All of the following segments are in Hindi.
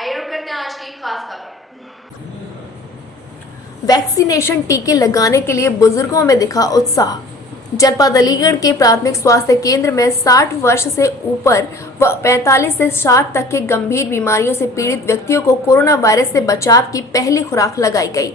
आइए रुक करते हैं आज की खास खबर। वैक्सीनेशन टीके लगाने के लिए बुजुर्गों में दिखा उत्साह। जनपद अलीगढ़ के प्राथमिक स्वास्थ्य केंद्र में 60 वर्ष से ऊपर व 45 से 60 तक के गंभीर बीमारियों से पीड़ित व्यक्तियों को कोरोना वायरस से बचाव की पहली खुराक लगाई गई।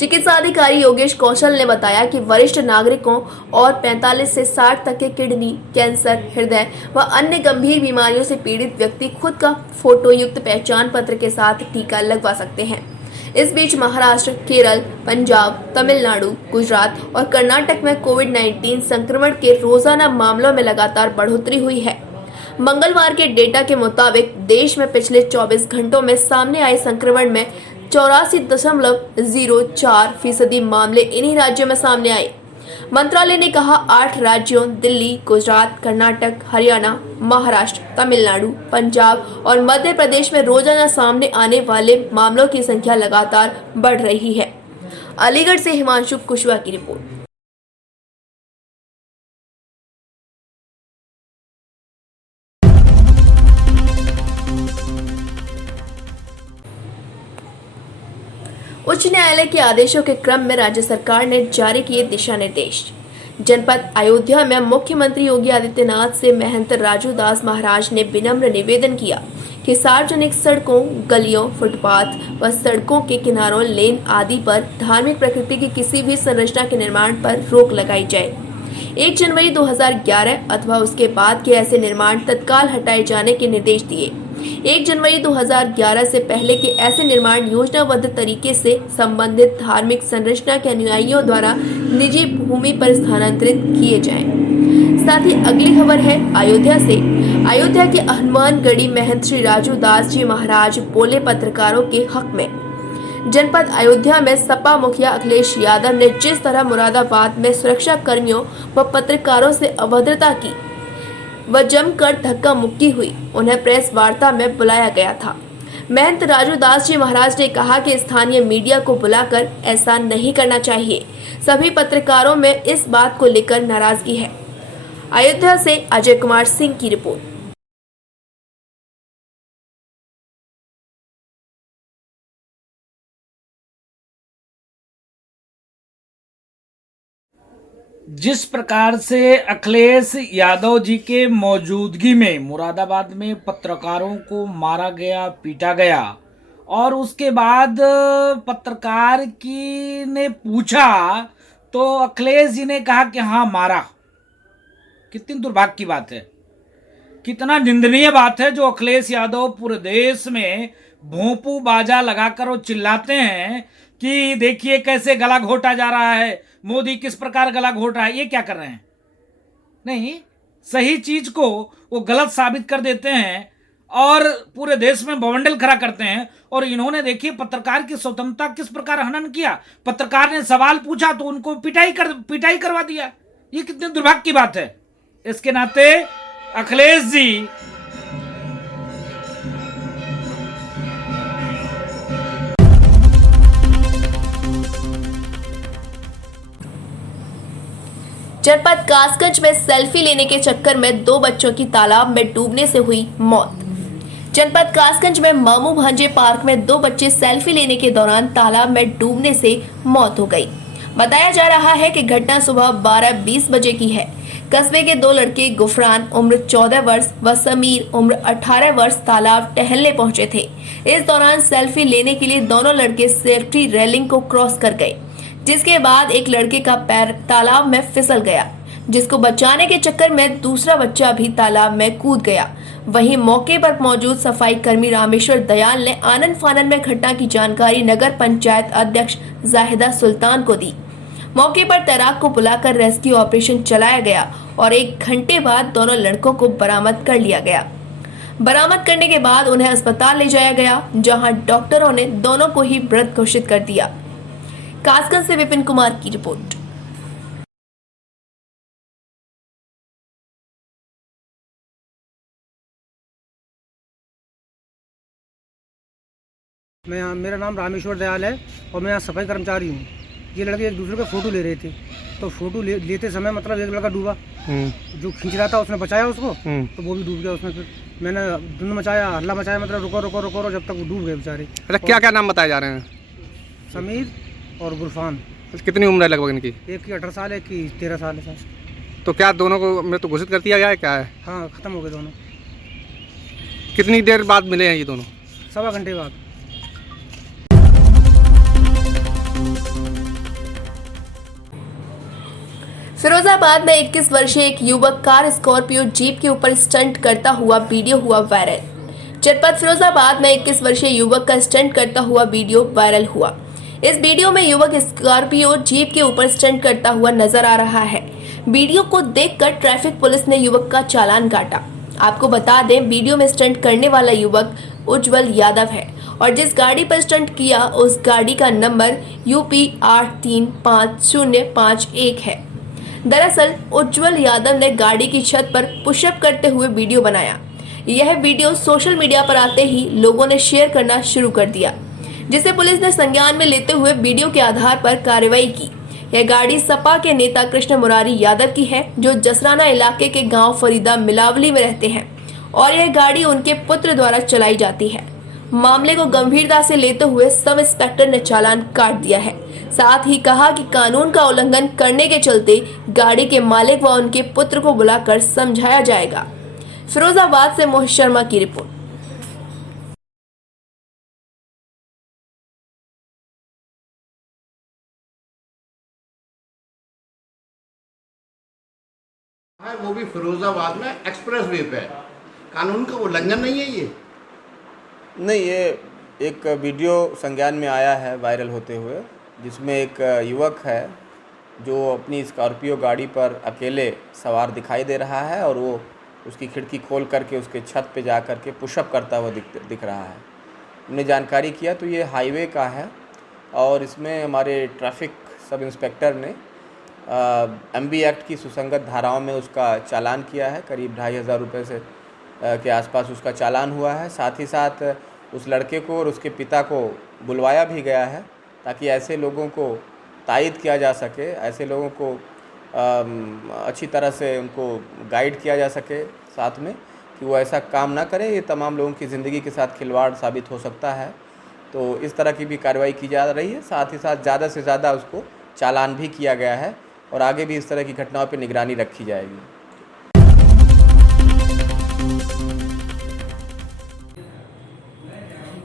चिकित्सा अधिकारी योगेश कौशल ने बताया कि वरिष्ठ नागरिकों और 45 से 60 तक के किडनी, कैंसर, हृदय व अन्य गंभीर बीमारियों से पीड़ित व्यक्ति खुद का फोटो युक्त पहचान पत्र के साथ टीका लगवा सकते हैं। इस बीच महाराष्ट्र, केरल, पंजाब, तमिलनाडु, गुजरात और कर्नाटक में कोविड-19 संक्रमण के रोजाना मामलों में लगातार बढ़ोतरी हुई है। मंगलवार के डेटा के मुताबिक देश में पिछले 24 घंटों में सामने आए संक्रमण में 84.04% मामले इन्हीं राज्यों में सामने आए। मंत्रालय ने कहा 8 राज्यों दिल्ली, गुजरात, कर्नाटक, हरियाणा, महाराष्ट्र, तमिलनाडु, पंजाब और मध्य प्रदेश में रोजाना सामने आने वाले मामलों की संख्या लगातार बढ़ रही है। अलीगढ़ से हिमांशु कुशवाहा की रिपोर्ट। उच्च न्यायालय के आदेशों के क्रम में राज्य सरकार ने जारी किए दिशा निर्देश। जनपद अयोध्या में मुख्यमंत्री योगी आदित्यनाथ से महंत राजू दास महाराज ने विनम्र निवेदन किया कि सार्वजनिक सड़कों, गलियों, फुटपाथ व सड़कों के किनारों, लेन आदि पर धार्मिक प्रकृति की किसी भी संरचना के निर्माण पर रोक लगाई जाए। 1 जनवरी 2011 अथवा उसके बाद के ऐसे निर्माण तत्काल हटाए जाने के निर्देश दिए। 1 जनवरी 2011 से पहले के ऐसे निर्माण योजनाबद्ध तरीके से संबंधित धार्मिक संरचना के अनुयायियों द्वारा निजी भूमि पर स्थानांतरित किए जाएं। साथ ही अगली खबर है अयोध्या से। अयोध्या के हनुमानगढ़ी महंत श्री राजू दास जी महाराज बोले पत्रकारों के हक में। जनपद अयोध्या में सपा मुखिया अखिलेश यादव ने जिस तरह मुरादाबाद में सुरक्षा कर्मियों व पत्रकारों से अभद्रता की व जमकर धक्का मुक्की हुई, उन्हें प्रेस वार्ता में बुलाया गया था। महंत राजू दास जी महाराज ने कहा कि स्थानीय मीडिया को बुलाकर ऐसा नहीं करना चाहिए। सभी पत्रकारों में इस बात को लेकर नाराजगी है। अयोध्या से अजय कुमार सिंह की रिपोर्ट। जिस प्रकार से अखिलेश यादव जी के मौजूदगी में मुरादाबाद में पत्रकारों को मारा गया, पीटा गया और उसके बाद पत्रकार की ने पूछा तो अखिलेश जी ने कहा कि हाँ मारा। कितनी दुर्भाग्य की बात है, कितना निंदनीय बात है जो अखिलेश यादव पूरे देश में भोंपू बाजा लगाकर वो चिल्लाते हैं कि देखिए कैसे गला घोटा जा रहा है, मोदी किस प्रकार गला घोट रहा है। ये क्या कर रहे हैं? नहीं, सही चीज को वो गलत साबित कर देते हैं और पूरे देश में बवंडल खड़ा करते हैं। और इन्होंने देखिए पत्रकार की स्वतंत्रता किस प्रकार हनन किया। पत्रकार ने सवाल पूछा तो उनको पिटाई करवा दिया। ये कितने दुर्भाग्य की बात है। इसके नाते अखिलेश जी जनपद कासगंज में सेल्फी लेने के चक्कर में 2 बच्चों की तालाब में डूबने से हुई मौत। जनपद कासगंज में मामू भांजे पार्क में 2 बच्चे सेल्फी लेने के दौरान तालाब में डूबने से मौत हो गई। बताया जा रहा है कि घटना सुबह 12:20 बजे की है। कस्बे के 2 लड़के गुफरान उम्र 14 वर्ष व समीर उम्र 18 वर्ष तालाब टहलने पहुंचे थे। इस दौरान सेल्फी लेने के लिए दोनों लड़के सेफ्टी रेलिंग को क्रॉस कर गए, जिसके बाद एक लड़के का पैर तालाब में फिसल गया, जिसको बचाने के चक्कर में दूसरा बच्चा भी तालाब में कूद गया। वहीं मौके पर मौजूद सफाई कर्मी रामेश्वर दयाल ने आनन फानन में घटना की जानकारी नगर पंचायत अध्यक्ष जाहिदा सुल्तान को दी। मौके पर तैराक को बुलाकर रेस्क्यू ऑपरेशन चलाया गया और 1 घंटे बाद दोनों लड़कों को बरामद कर लिया गया। बरामद करने के बाद उन्हें अस्पताल ले जाया गया, जहां डॉक्टरों ने दोनों को ही मृत घोषित कर दिया। कासगंज से विपिन कुमार की रिपोर्ट। मेरा नाम रामेश्वर दयाल है और मैं यहाँ सफाई कर्मचारी हूँ। ये लड़के एक दूसरे का फ़ोटो ले रहे थे, तो फ़ोटो लेते समय मतलब एक लड़का डूबा, जो खींच रहा था उसने बचाया उसको, तो वो भी डूब गया उसमें फिर। मैंने धुंध मचाया, हल्ला मचाया, मतलब रुको रुको रुको रुको, जब तक वो डूब गए बेचारे। अच्छा, क्या क्या नाम बताए जा रहे हैं? समीर और गुरफान। कितनी उम्र है लगभग इनकी? एक की 18 साल है, एक की 13 साल है सर। तो क्या दोनों को मृत्यु घोषित कर दिया गया है, क्या है? हाँ, ख़त्म हो गए दोनों। कितनी देर बाद मिले हैं ये दोनों? सवा घंटे बाद। फिरोजाबाद में 21 वर्षीय एक युवक कार स्कॉर्पियो जीप के ऊपर स्टंट करता हुआ वीडियो हुआ वायरल। जनपद फिरोजाबाद में 21 वर्षीय युवक का स्टंट करता हुआ वीडियो वायरल हुआ। इस वीडियो में युवक स्कॉर्पियो जीप के ऊपर स्टंट करता हुआ नजर आ रहा है। वीडियो को देखकर ट्रैफिक पुलिस ने युवक का चालान काटा। आपको बता दें, वीडियो में स्टंट करने वाला युवक उज्जवल यादव है और जिस गाड़ी पर स्टंट किया उस गाड़ी का नंबर UP 8355051 है। दरअसल उज्जवल यादव ने गाड़ी की छत पर पुशअप करते हुए वीडियो बनाया। यह वीडियो सोशल मीडिया पर आते ही लोगों ने शेयर करना शुरू कर दिया, जिसे पुलिस ने संज्ञान में लेते हुए वीडियो के आधार पर कार्रवाई की। यह गाड़ी सपा के नेता कृष्ण मुरारी यादव की है, जो जसराना इलाके के गांव फरीदा मिलावली में रहते हैं और यह गाड़ी उनके पुत्र द्वारा चलाई जाती है। मामले को गंभीरता से लेते हुए सब इंस्पेक्टर ने चालान काट दिया है। साथ ही कहा कि कानून का उल्लंघन करने के चलते गाड़ी के मालिक व उनके पुत्र को बुलाकर समझाया जाएगा। फिरोजाबाद से मोहित शर्मा की रिपोर्ट। है वो भी फिरोजाबाद में एक्सप्रेस वे पे। कानून का उल्लंघन नहीं है ये? नहीं, ये एक वीडियो संज्ञान में आया है वायरल होते हुए, जिसमें एक युवक है जो अपनी स्कॉर्पियो गाड़ी पर अकेले सवार दिखाई दे रहा है और वो उसकी खिड़की खोल करके उसके छत पे जा करके पुशअप करता हुआ दिख रहा है। हमने जानकारी किया तो ये हाईवे का है और इसमें हमारे ट्रैफिक सब इंस्पेक्टर ने MB एक्ट की सुसंगत धाराओं में उसका चालान किया है। करीब 2500 रुपये से के आसपास उसका चालान हुआ है। साथ ही साथ उस लड़के को और उसके पिता को बुलवाया भी गया है ताकि ऐसे लोगों को तायद किया जा सके, ऐसे लोगों को अच्छी तरह से उनको गाइड किया जा सके साथ में, कि वो ऐसा काम ना करें। ये तमाम लोगों की ज़िंदगी के साथ खिलवाड़ साबित हो सकता है, तो इस तरह की भी कार्रवाई की जा रही है। साथ ही साथ ज़्यादा से ज़्यादा उसको चालान भी किया गया है और आगे भी इस तरह की घटनाओं पर निगरानी रखी जाएगी।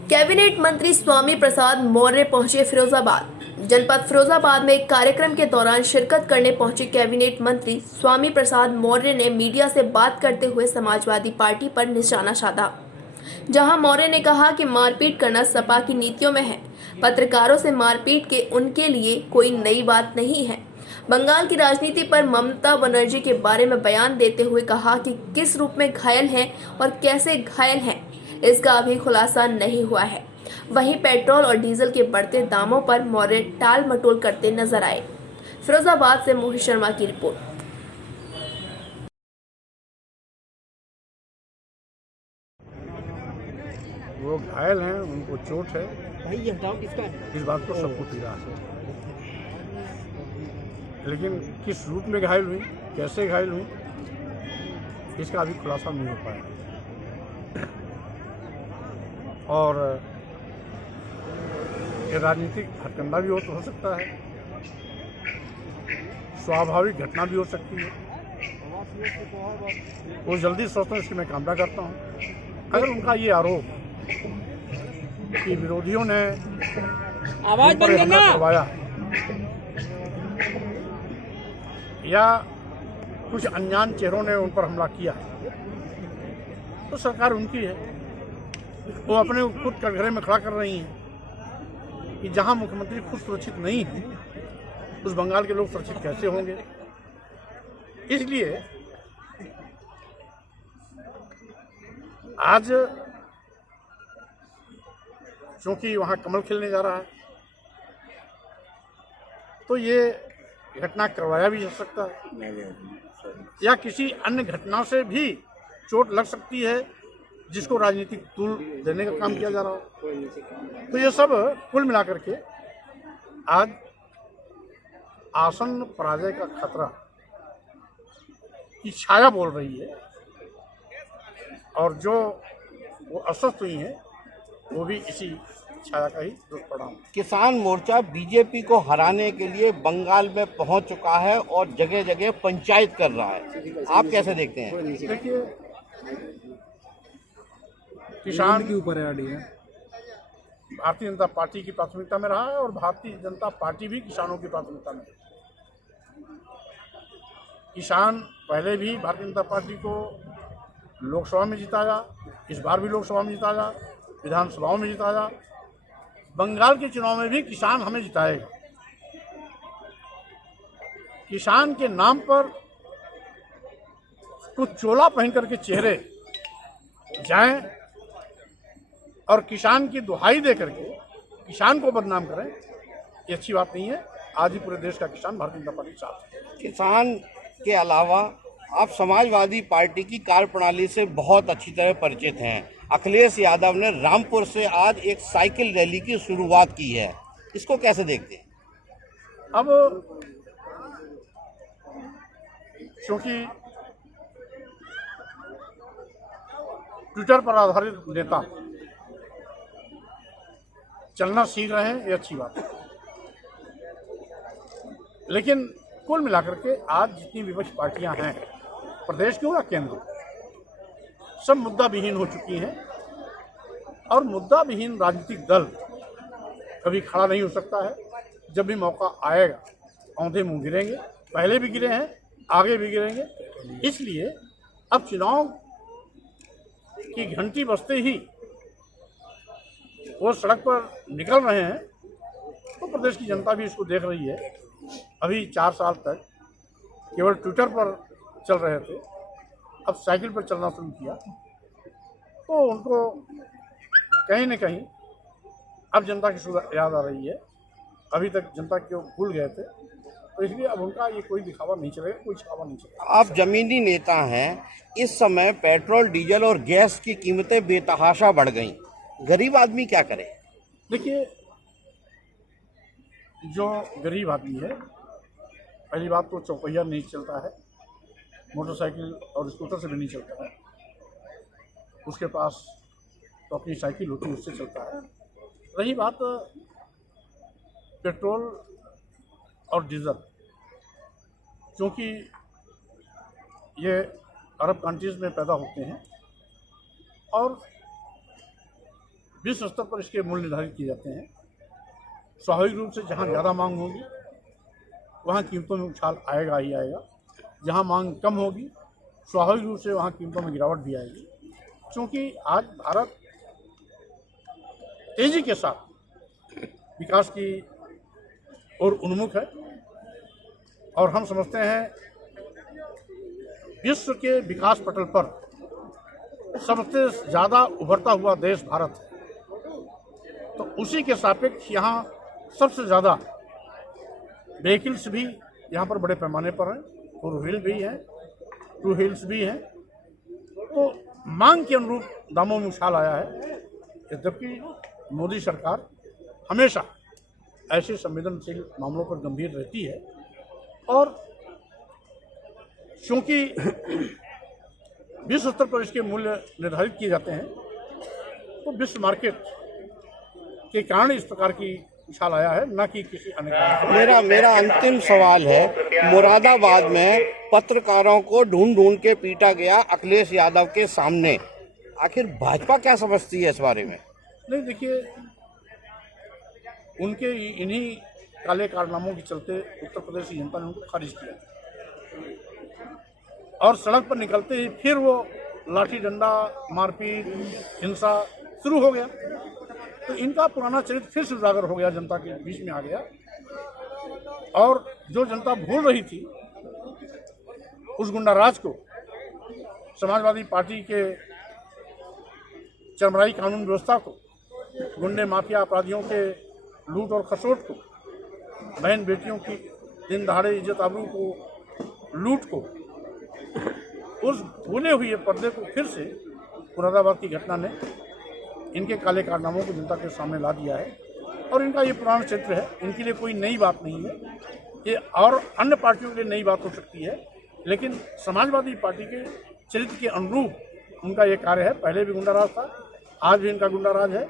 कैबिनेट मंत्री स्वामी प्रसाद मौर्य पहुंचे फिरोजाबाद। जनपद फिरोजाबाद में एक कार्यक्रम के दौरान शिरकत करने पहुंचे कैबिनेट मंत्री स्वामी प्रसाद मौर्य ने मीडिया से बात करते हुए समाजवादी पार्टी पर निशाना साधा, जहां मौर्य ने कहा कि मारपीट करना सपा की नीतियों में है। पत्रकारों से मारपीट के उनके लिए कोई नई बात नहीं है। बंगाल की राजनीति पर ममता बनर्जी के बारे में बयान देते हुए कहा कि किस रूप में घायल हैं और कैसे घायल हैं, इसका अभी खुलासा नहीं हुआ है। वहीं पेट्रोल और डीजल के बढ़ते दामों पर मौर्य टाल मटोल करते नजर आए। फिरोजाबाद से मोहित शर्मा की रिपोर्ट। वो घायल हैं, उनको चोट है। इस बात को सबको पीड़ा है, लेकिन किस रूप में घायल हुई, कैसे घायल हुई, इसका अभी खुलासा नहीं हो पाया। और ये राजनीतिक हथकंडा भी हो सकता है, स्वाभाविक घटना भी हो सकती है। वो जल्दी सोचता हूँ, इसकी मैं कामना करता हूँ। अगर उनका ये आरोप कि विरोधियों ने आवाज हमला करवाया या कुछ अनजान चेहरों ने उन पर हमला किया, तो सरकार उनकी है। वो अपने खुद कटघरे में खड़ा कर रही हैं कि जहां मुख्यमंत्री खुद सुरक्षित नहीं है, उस बंगाल के लोग सुरक्षित कैसे होंगे। इसलिए आज चूंकि वहां कमल खिलने जा रहा है, तो ये घटना करवाया भी जा सकता है या किसी अन्य घटना से भी चोट लग सकती है, जिसको राजनीतिक तूल देने का काम किया जा रहा हो। तो ये सब कुल मिलाकर के आज आसन्न पराजय का खतरा की छाया बोल रही है और जो वो अस्वस्थ हुई हैं वो भी इसी छाया का ही दुष्परिणाम। किसान मोर्चा बीजेपी को हराने के लिए बंगाल में पहुंच चुका है और जगह जगह पंचायत कर रहा है, आप कैसे देखते हैं? देखिए, किसान के ऊपर है भारतीय जनता पार्टी की प्राथमिकता में रहा है और भारतीय जनता पार्टी भी किसानों की प्राथमिकता में है। किसान पहले भी भारतीय जनता पार्टी को लोकसभा में जिताया, इस बार भी लोकसभा में जिताया, विधानसभाओं में जिताया, बंगाल के चुनाव में भी किसान हमें जिताएगा। किसान के नाम पर कुछ चोला पहन करके चेहरे जाएं और किसान की दुहाई दे करके किसान को बदनाम करें, ये अच्छी बात नहीं है। आज ही पूरे देश का किसान भारतीय जनता पार्टी के साथ है। किसान के अलावा आप समाजवादी पार्टी की कार्यप्रणाली से बहुत अच्छी तरह परिचित हैं। अखिलेश यादव ने रामपुर से आज एक साइकिल रैली की शुरुआत की है, इसको कैसे देखते हैं? अब क्योंकि ट्विटर पर आधारित नेता चलना सीख रहे हैं, ये अच्छी बात है। लेकिन कुल मिलाकर के आज जितनी विपक्षी पार्टियां हैं प्रदेश के या केंद्र, सब मुद्दा विहीन हो चुकी हैं और मुद्दा विहीन राजनीतिक दल कभी खड़ा नहीं हो सकता है। जब भी मौका आएगा औंधे मुंह गिरेंगे, पहले भी गिरे हैं, आगे भी गिरेंगे। इसलिए अब चुनाव की घंटी बजते ही वो सड़क पर निकल रहे हैं तो प्रदेश की जनता भी इसको देख रही है। अभी 4 साल तक केवल ट्विटर पर चल रहे थे, अब साइकिल पर चलना शुरू किया तो उनको कहीं न कहीं अब जनता की सुधार याद आ रही है। अभी तक जनता क्यों भूल गए थे, तो इसलिए अब उनका ये कोई दिखावा नहीं चलेगा, कोई छावा नहीं चलेगा। आप जमीनी नेता हैं, इस समय पेट्रोल, डीजल और गैस की कीमतें बेतहाशा बढ़ गईं, गरीब आदमी क्या करे? देखिए, जो गरीब आदमी है, पहली बात तो चौपहिया नहीं चलता है, मोटरसाइकिल और स्कूटर से भी नहीं चलता है, उसके पास तो अपनी साइकिल होती है, उससे चलता है। रही बात पेट्रोल और डीजल, क्योंकि ये अरब कंट्रीज़ में पैदा होते हैं और विश्व स्तर पर इसके मूल्य निर्धारित किए जाते हैं। स्वाभाविक रूप से जहाँ ज़्यादा मांग होगी वहाँ कीमतों में उछाल आएगा ही आएगा, जहाँ मांग कम होगी स्वाभाविक रूप से वहाँ कीमतों में गिरावट भी आएगी। क्योंकि आज भारत तेज़ी के साथ विकास की ओर उन्मुख है और हम समझते हैं विश्व के विकास पटल पर सबसे ज़्यादा उभरता हुआ देश भारत है। तो उसी के सापेक्ष यहाँ सबसे ज़्यादा व्हीकल्स भी यहाँ पर बड़े पैमाने पर हैं, 4 व्हील भी हैं, 2 व्हील्स भी हैं, तो मांग के अनुरूप दामों में उछाल आया है। जबकि मोदी सरकार हमेशा ऐसे संवेदनशील मामलों पर गंभीर रहती है और क्योंकि विश्व स्तर पर इसके मूल्य निर्धारित किए जाते हैं तो विश्व मार्केट के कारण इस प्रकार की उछाल आया है, न कि किसी अन्य कारण। मेरा अंतिम सवाल है, मुरादाबाद में पत्रकारों को ढूंढ के पीटा गया अखिलेश यादव के सामने, आखिर भाजपा क्या समझती है इस बारे में? नहीं, देखिए, उनके इन्हीं काले कारनामों के चलते उत्तर प्रदेश की जनता ने उनको खारिज किया और सड़क पर निकलते ही फिर वो लाठी डंडा, मारपीट, हिंसा शुरू हो गया। तो इनका पुराना चरित्र फिर से उजागर हो गया, जनता के बीच में आ गया और जो जनता भूल रही थी उस गुंडाराज को, समाजवादी पार्टी के चरमराई कानून व्यवस्था को, गुंडे माफिया अपराधियों के लूट और खसोट को, बहन बेटियों की दिन दहाड़े इज्जत आबरू को, लूट को, उस भूले हुए पर्दे को फिर से मुरादाबाद की घटना ने इनके काले कारनामों को जनता के सामने ला दिया है। और इनका ये पुराना चरित्र है, इनके लिए कोई नई बात नहीं है ये, और अन्य पार्टियों के लिए नई बात हो सकती है, लेकिन समाजवादी पार्टी के चरित्र के अनुरूप उनका ये कार्य है। पहले भी गुंडा राज था, आज भी इनका गुंडा राज है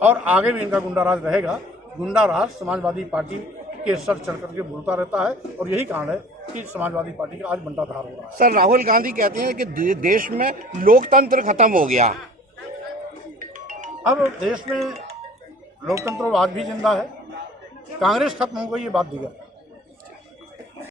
और आगे भी इनका गुंडा राज रहेगा। गुंडा राज समाजवादी पार्टी के सर चढ़ करके बोलता रहता है और यही कारण है कि समाजवादी पार्टी का आज बंटाधार हो रहा है। सर, राहुल गांधी कहते हैं कि देश में लोकतंत्र खत्म हो गया। अब देश में लोकतंत्र आज भी जिंदा है। कांग्रेस खत्म हो गई, ये बात दिगर।